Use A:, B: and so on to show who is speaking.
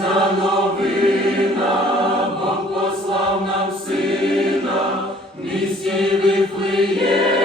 A: радісна новина, Бог послав нам сина, в місті Вифлеєм.